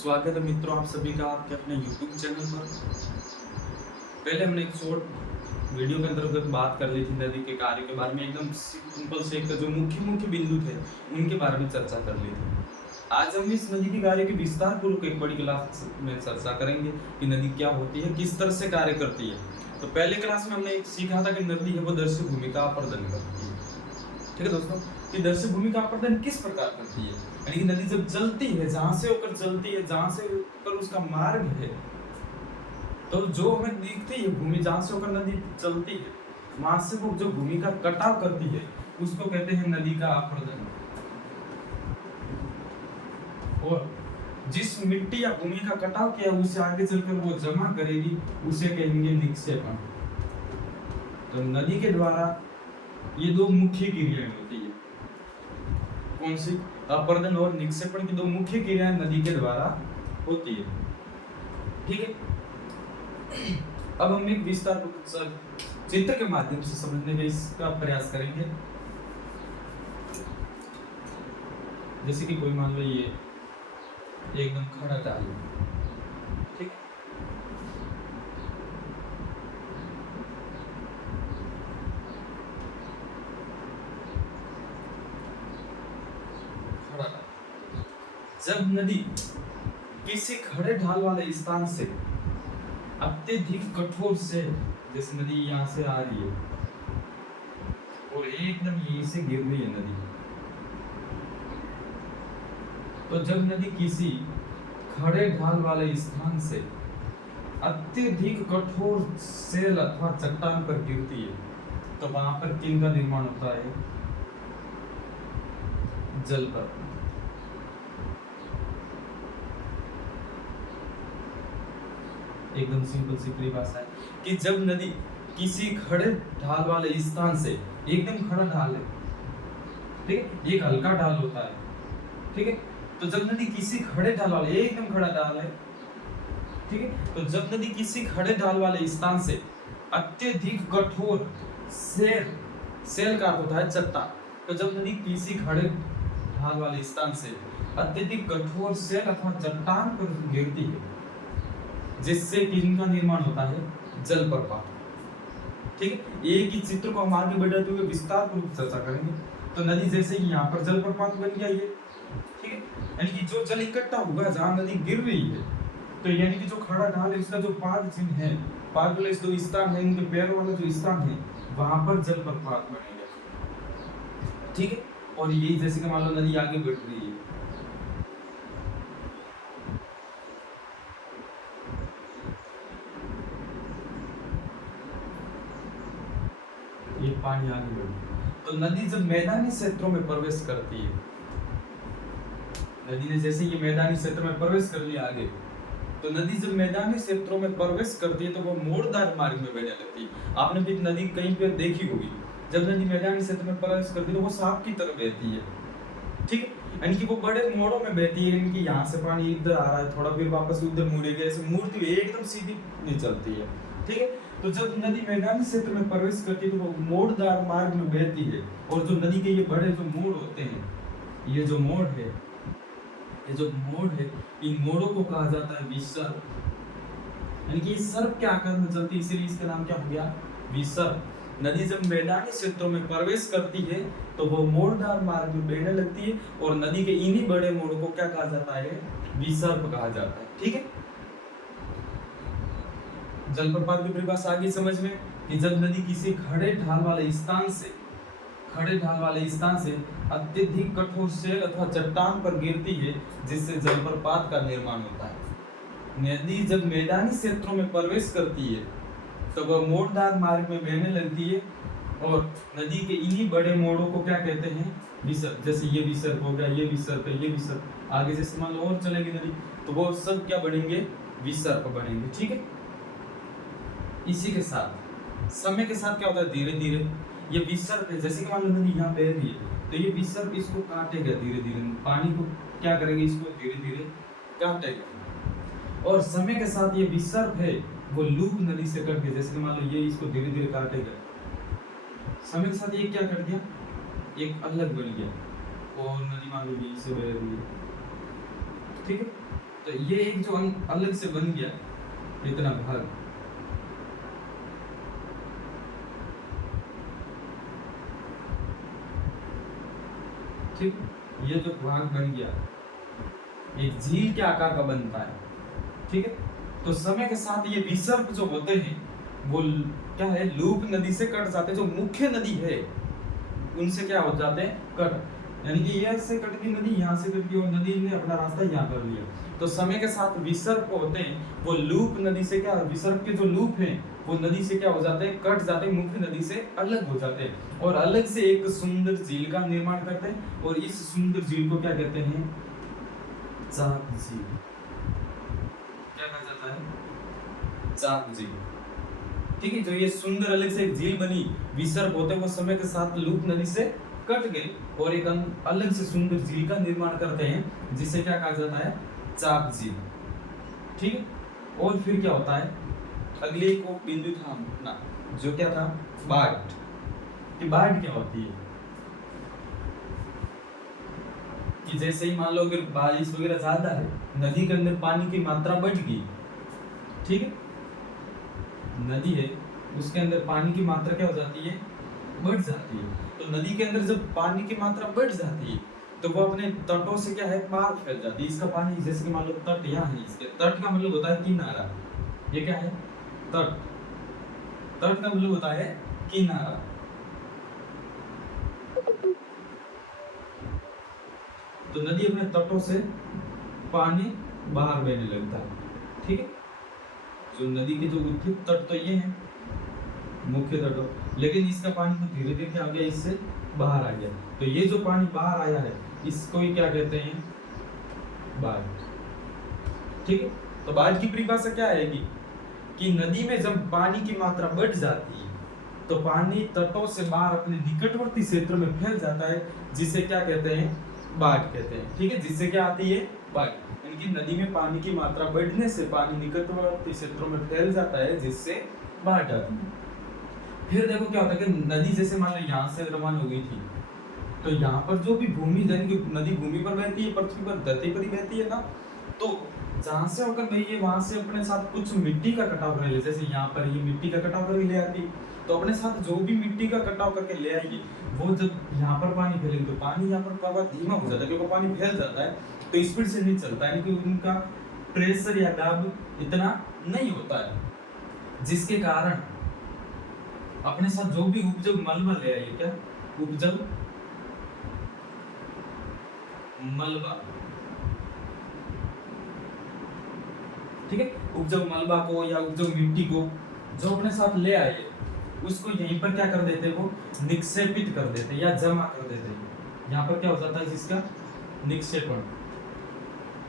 स्वागत है मित्रों आप सभी का आपके अपने YouTube चैनल पर। पहले हमने एक शॉर्ट वीडियो के अंतर्गत बात कर ली थी नदी के कार्य के बारे में, एकदम सिंपल से एक जो मुख्य बिंदु थे उनके बारे में चर्चा कर ली थी। आज हम इस नदी के कार्य की विस्तार पूर्वक एक बड़ी क्लास में चर्चा करेंगे कि नदी क्या होती है, किस तरह से कार्य करती है। तो पहले क्लास में हमने सीखा था कि नदी है वो दर्शक भूमिका प्रदान करती है। ठीक है दोस्तों, कि दर्शक भूमिका प्रदान किस प्रकार करती है, यानी कि नदी जब चलती है, जहां से होकर चलती है, जहां से होकर उसका मार्ग है, तो जो हमें दिखती है भूमि जहां से होकर नदी चलती है, वहां से वो जो भूमि का कटाव करती है उसको कहते हैं नदी का अप्रदन। और जिस मिट्टी या भूमि का कटाव किया उसे आगे चलकर वो जमा करेगी उसे कहेंगे निक्षेपण। तो नदी के द्वारा ये दो मुख्य क्रियाएं होती है। कौन सी? अपर्दन और निक्षेपण की दो मुख्य क्रियाएं नदी के द्वारा होती है। ठीक है, अब हम एक विस्तार चित्र के माध्यम से समझने का इसका प्रयास करेंगे। जैसे कि कोई मान लो ये एकदम खड़ा डाल, ठीक, खड़ा डाल। जब नदी किसी खड़े ढाल वाले स्थान से अत्यधिक कठोर से, जैसे नदी यहाँ से आ रही है और एकदम यहीं से गिर रही है नदी, तो जब नदी किसी खड़े ढाल वाले स्थान से अत्यधिक कठोर सेल अथवा चट्टान पर गिरती है तो वहां पर किन का निर्माण होता है? जल पर। एकदम सिंपल सी परिभाषा है कि जब नदी किसी खड़े ढाल वाले स्थान से, एकदम खड़ा ढाल है, ठीक है, एक हल्का ढाल होता है, ठीक है, तो जब नदी किसी खड़े ढाल वाले, एकदम खड़ा ढाल है, ठीक है, तो जब नदी किसी खड़े ढाल वाले स्थान से अत्यधिक कठोर सेल का होता है चट्टान, तो जब नदी किसी खड़े ढाल वाले स्थान से अत्यधिक कठोर सेल अथवा चट्टान पर गिरती है जिससे किनका निर्माण होता है? जल प्रपात। ठीक है, एक ही चित्र को हम आगे बढ़ाते हुए विस्तार पूर्वक चर्चा करेंगे। तो नदी जैसे कि यहाँ पर जल प्रपात बन गया ये, ठीक है, यानी कि जो जल इकट्ठा हुआ जहाँ नदी गिर रही है, तो यानी कि जो खड़ा ढाल है उसका जो पाद चिन्ह है, पाद वाले जो स्थान है, इनके पैर वाला जो स्थान है, वहां पर जल प्रपात बनेगा। ठीक है, और यही जैसे कि मान लो नदी आगे बढ़ रही है, ये पानी आगे बढ़, तो नदी जब मैदानी क्षेत्रों में प्रवेश करती है, नदी ने जैसे ये मैदानी क्षेत्र में प्रवेश कर लिया आगे, तो नदी जब मैदानी क्षेत्रों में प्रवेश करती है तो वो मोड़दार मार्ग में बहने लगती है। आपने भी नदी कहीं पे देखी होगी, जब नदी मैदानी क्षेत्र में प्रवेश करती है तो वो साफ की तरफ बहती है, ठीक है, यानी कि वो बड़े मोड़ों में बहती है, यानी कि यहाँ से पानी इधर आ रहा है, थोड़ा फिर वापस उधर मुड़ेगा, ऐसे मुड़ती हुई एकदम सीधी नहीं चलती है। ठीक है, तो जब नदी मैदानी क्षेत्र में प्रवेश करती है तो वो मोड़दार मार्ग में बहती है, और जो नदी के ये बड़े जो मोड़ होते हैं, ये जो मोड़ है, ये जो मोड़ है, इन मोड़ों को कहा जाता है विसर्प, यानी कि सर्प के आकार में चलती है, इसीलिए इसका नाम क्या हो गया? विसर्प। नदी जब मैदानी क्षेत्रों में प्रवेश करती है तो वो मोड़दार मार्ग में बहने लगती है, और नदी के इन्हीं बड़े मोड़ों को क्या कहा जाता है? विसर्प कहा जाता है। ठीक है, जलप्रपात की परिभाषा आगे समझ में कि जब नदी किसी खड़े ढाल वाले स्थान से अत्यधिक कठोर सेल अथवा चट्टान पर गिरती है जिससे जलप्रपात का निर्माण होता है। नदी जब मैदानी क्षेत्रों में प्रवेश करती है तो वह मोड़दार मार्ग में बहने लगती है, और नदी के इन्हीं बड़े मोड़ों को क्या कहते हैं? विसर्प। जैसे ये विसर्प हो गया, ये विसर्प है, ये विसर्प, आगे जैसे मान लो और चलेगी नदी तो वो सब क्या बनेंगे? विसर्प बनेंगे। ठीक है, इसी के साथ समय के साथ क्या होता है? धीरे धीरे ये विसर्प है, जैसे कि मान लो नदी यहाँ बह रही है तो ये विसर्प इसको काटेगा, धीरे धीरे पानी को क्या करेगा? इसको धीरे धीरे काटेगा, और समय के साथ ये विसर्प है वो लूप नदी से कट गया, जैसे कि मान लो ये इसको धीरे धीरे काटेगा, समय के साथ ये क्या कर दिया? एक अलग बन गया, और नदी मान लो यहीं से बह रही है, ठीक है, तो ये एक जो अलग से बन गया इतना भाग, ठीक, ये जो भाग बन गया एक झील के आकार का बनता है, ठीक है। तो समय के साथ ये विसर्ग जो होते हैं वो क्या है, लूप नदी से कट जाते हैं, जो मुख्य नदी है उनसे क्या हो जाते हैं, कट, यानी कि ये से कट गई नदी, यहाँ से कट गई और नदी ने अपना रास्ता यहाँ कर लिया। तो समय के साथ विसर्ग होते हैं वो लूप नदी से क्या, विसर्ग के जो लूप हैं वो नदी से क्या हो जाते हैं, कट जाते हैं, मुख्य नदी से अलग हो जाते हैं और अलग से एक सुंदर झील का निर्माण करते हैं और इस सुंदर झील को क्या कहते हैं, चाप झील। क्या कहा जाता है, चाप झील, ठीक है। जो ये सुंदर अलग से एक झील बनी, विसर्ग होते वो समय के साथ लूप नदी से कट गई और एक अलग से सुंदर झील का निर्माण करते हैं जिसे क्या कहा जाता है, चाप झील, ठीक है। और फिर क्या होता है, अगले को बिंदु था ना जो क्या था, बाढ़। कि बाढ़ क्या होती है, कि जैसे ही मान लो अगर बारिश वगैरह ज्यादा है, नदी के अंदर पानी की मात्रा बढ़ गई, ठीक है, नदी है उसके अंदर पानी की मात्रा क्या हो जाती है, बढ़ जाती है। तो नदी के अंदर जब पानी की मात्रा बढ़ जाती है तो वो अपने तटों से क्या है, पार फैल जाती है। इसका पानी जैसे कि मान लो तट यहाँ है, इसके तट का मतलब होता है किनारा, ये क्या है, तट, तट का मतलब होता है किनारा। तो नदी अपने तटों से पानी बाहर बहने लगता है, ठीक है। जो नदी के जो उद्भिद तट तो ये हैं मुख्य तटों, लेकिन इसका पानी तो धीरे धीरे क्या आ गया, इससे बाहर आ गया। तो ये जो पानी बाहर आया है इसको ही क्या कहते हैं, बाढ़, ठीक है। तो बाढ़ की परिभाषा क्या आएगी कि नदी में जब पानी की मात्रा बढ़ जाती है तो पानी तटों से बाहर अपने निकटवर्ती क्षेत्र में फैल जाता है, जिसे क्या कहते हैं, बाढ़ कहते हैं, ठीक है। जिससे क्या आती है, बाढ़, यानी कि नदी में पानी की मात्रा बढ़ने से पानी निकटवर्ती क्षेत्रों में फैल जाता है जिससे बाढ़ आती है। फिर देखो क्या होता है कि नदी जैसे मान लो यहाँ से रवाना हो गई थी तो यहाँ पर जो भी भूमि, नदी भूमि पर बहती है, पृथ्वी पर धरती पर ही बहती है ना, तो जहां से होकर गई है वहां से अपने साथ कुछ मिट्टी का कटाव कर ले, जैसे यहाँ पर ये मिट्टी का कटाव करके ले आती, तो अपने साथ जो भी मिट्टी का कटाव करके ले आएगी वो जब यहाँ पर पानी फैलेगी तो पानी यहाँ पर प्रवाह धीमा हो जाता है, क्योंकि पानी फैल जाता है तो स्पीड से नहीं चलता है, क्योंकि उनका प्रेशर या दाब इतना नहीं होता है, जिसके कारण अपने साथ जो भी उपजाऊ मलबा ले आइए, क्या उपजाऊ मलबा, ठीक है, उपजाऊ मलबा को या उपजाऊ मिट्टी को जो अपने साथ ले आए उसको यहीं पर क्या कर देते, वो निक्षेपित कर देते या जमा कर देते। यहाँ पर क्या हो जाता है, जिसका निक्षेपण,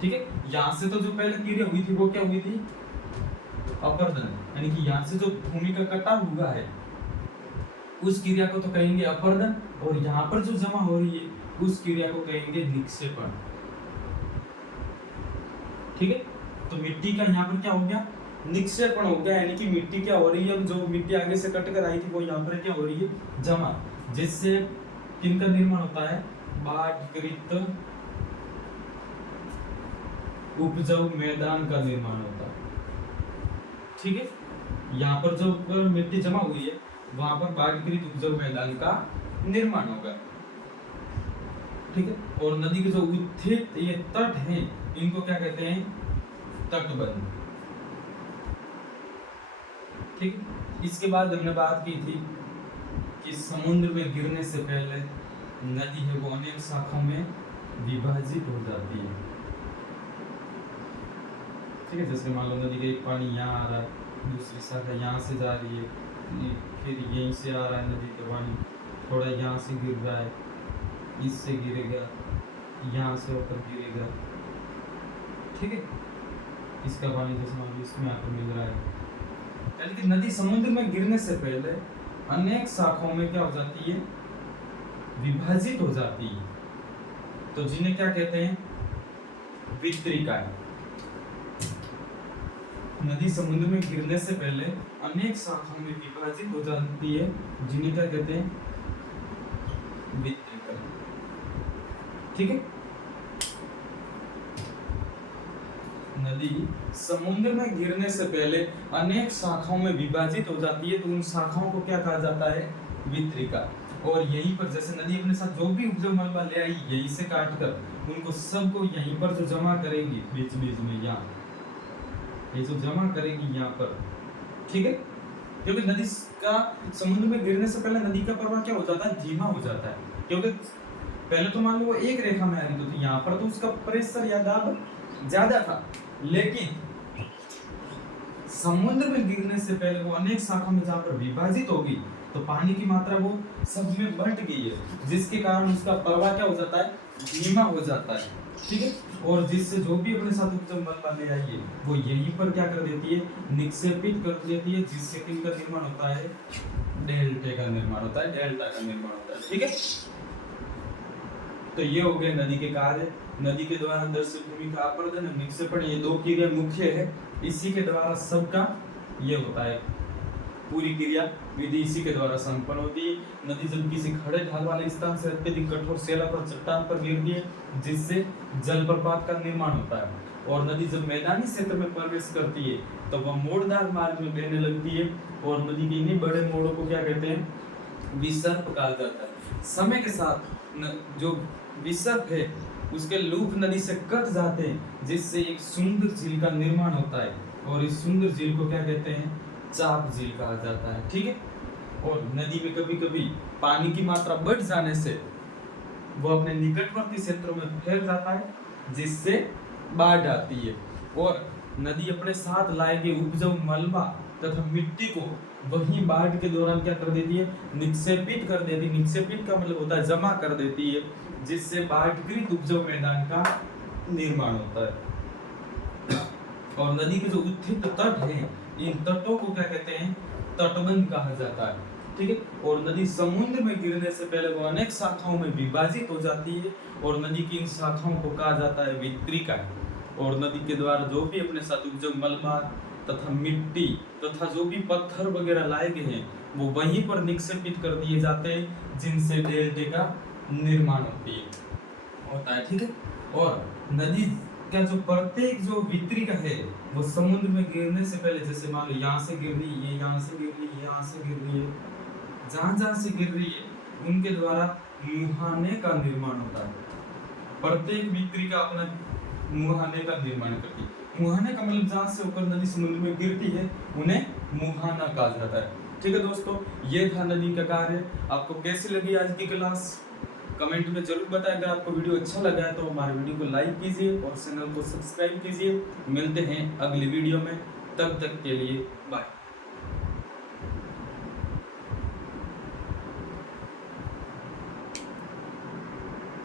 ठीक है। यहाँ से तो जो पहले क्रिया हुई थी वो क्या हुई थी, अपर्दन, यानी कि यहाँ से जो भूमि का कटाव हुआ है उस क्रिया को तो कहेंगे अपर्दन, और यहाँ पर जो जमा हो रही है उस क्रिया को कहेंगे निक्षेपण, ठीक है। तो मिट्टी का यहाँ पर क्या हो गया, निक्षेपण हो गया, यानी कि मिट्टी क्या हो रही है, जो मिट्टी आगे से कट कर आई थी वो यहाँ पर क्या हो रही है, जमा, जिससे किनका निर्माण होता है, बाढ़कृत उपजाऊ मैदान का निर्माण होता है, ठीक है। यहाँ पर जो मिट्टी जमा हुई है वहां पर बाढ़कृत उपजाऊ मैदान का निर्माण होगा, ठीक है। और नदी के जो उत्थित ये तट हैं इनको क्या कहते हैं, तटबंध, ठीक। इसके बाद हमने बात की थी कि समुद्र में गिरने से पहले नदी है वो अनेक शाखाओं में विभाजित हो जाती है, ठीक है। जैसे मान लो नदी का एक पानी यहाँ आ रहा है, दूसरी शाखा यहाँ से जा रही है, फिर यहीं से आ रहा है नदी का पानी, थोड़ा यहाँ से गिर रहा है, इससे गिरेगा, यहाँ से होकर गिरेगा, ठीक है। इसका पानी जैसे मान लो इसमें आकर मिल रहा है, यानी कि नदी समुद्र में गिरने से पहले अनेक शाखाओं में क्या हो जाती है, विभाजित हो जाती है, तो जिन्हें क्या कहते हैं, वितरिकाएं। नदी समुद्र में गिरने से पहले अनेक शाखाओं में विभाजित हो जाती है, जिन्हें क्या कहते हैं, वितरिकाएं, ठीक है। नदी समुद्र में गिरने से पहले अनेक शाखाओं में विभाजित हो जाती है, तो उन शाखाओं को क्या कहा जाता है? वितरिका। और यहीं पर जैसे नदी अपने साथ जो भी उपजाऊ मलबा ले आई यहीं से काट कर उनको सबको यहीं पर जो जमा करेंगी बीच बीच में, यहाँ ये जो जमा करेगी यहाँ पर, ठीक है। क्योंकि नदी का समुद्र में गिरने से पहले नदी का प्रवाह क्या हो जाता है? धीमा हो जाता है, क्योंकि पहले तो मान लो वो एक रेखा में आ रही थी, यहाँ पर तो उसका प्रेशर या दाब ज्यादा था, लेकिन समुद्र में गिरने से पहले वो अनेक शाखा में जहाँ पर विभाजित होगी तो पानी की मात्रा वो सब में बढ़ गई है, जिसके कारण उसका प्रवाह क्या हो जाता है? धीमा हो जाता है, ठीक है। और जिससे जो भी अपने साथ उपजाऊ मलबा ले आई है वो यहीं पर क्या कर देती है? निक्षेपित कर देती है, जिससे किनका निर्माण होता है? डेल्टा का निर्माण होता है, डेल्टा का निर्माण होता है, ठीक है। तो ये हो गए नदी के कार्य। नदी के द्वारा दर्शित भूमि का अपरदन और निक्षेपण, ये दो क्रिया मुख्य है, इसी के द्वारा सबका ये होता है, पूरी क्रिया विधि इसी के द्वारा संपन्न होती है। नदी जब किसी खड़े ढाल वाले स्थान से अत्यधिक कठोर सेला पर चट्टान पर गिरती है, जिससे जलप्रपात का निर्माण होता है। और नदी जब मैदानी क्षेत्र में प्रवेश करती है तो वह मोड़दार मार्ग में बहने लगती है, और नदी के इन्हीं बड़े मोड़ों को क्या कहते हैं? विसर्प कहा जाता है। समय के साथ जो विसर्प है उसके लूप नदी से कट जाते हैं, जिससे एक सुंदर झील का निर्माण होता है, और इस सुंदर झील को क्या कहते हैं? चाप झील कहा जाता है, ठीक है। और नदी में कभी कभी पानी की मात्रा बढ़ जाने से वो अपने निकटवर्ती क्षेत्रों में फैल जाता है, जिससे बाढ़ आती है। और नदी अपने साथ लाए गए उपजाऊ मलबा तथा मिट्टी को वही बाढ़ के दौरान क्या कर देती है? निक्षेपित कर देती है। निक्षेपित का मतलब होता है जमा कर देती है, जिससे बाढ़ग्रस्त उपजाऊ मैदान का निर्माण होता है। और नदी के जो उत्थित तट हैं, इन तटों को क्या कहते हैं? तटबंध कहा जाता है, ठीक है। और नदी समुद्र में गिरने से पहले वो अनेक शाखाओं में विभाजित हो जाती है, और नदी की इन शाखाओं को कहा जाता है वितरिका। और नदी के द्वारा जो भी अपने साथ उपजाऊ मलबा तथा मिट्टी तथा जो भी पत्थर वगैरह लाए गए हैं वो वहीं पर निक्षेपित कर दिए जाते हैं, जिनसे डेल्टा का निर्माण होता है, ठीक है। और नदी का जो प्रत्येक जो वितरिका है वो समुद्र में गिरने से पहले, जैसे मान लो यहाँ से गिर रही है, यहाँ से गिर रही है, यहाँ से गिर रही है, जहाँ से गिर रही है उनके द्वारा मुहाने का निर्माण होता है। प्रत्येक वितरिका अपना मुहाने का निर्माण करती है। मुहाने का मतलब जहाँ से होकर नदी समुद्र में गिरती है उन्हें मुहाना कहा जाता है, ठीक है दोस्तों। ये था नदी का कार्य। आपको कैसी लगी आज की क्लास? कमेंट में जरूर बताएं। अगर आपको वीडियो अच्छा लगा है तो हमारे वीडियो को लाइक कीजिए और चैनल को सब्सक्राइब कीजिए। मिलते हैं अगली वीडियो में, तब तक के लिए बाय।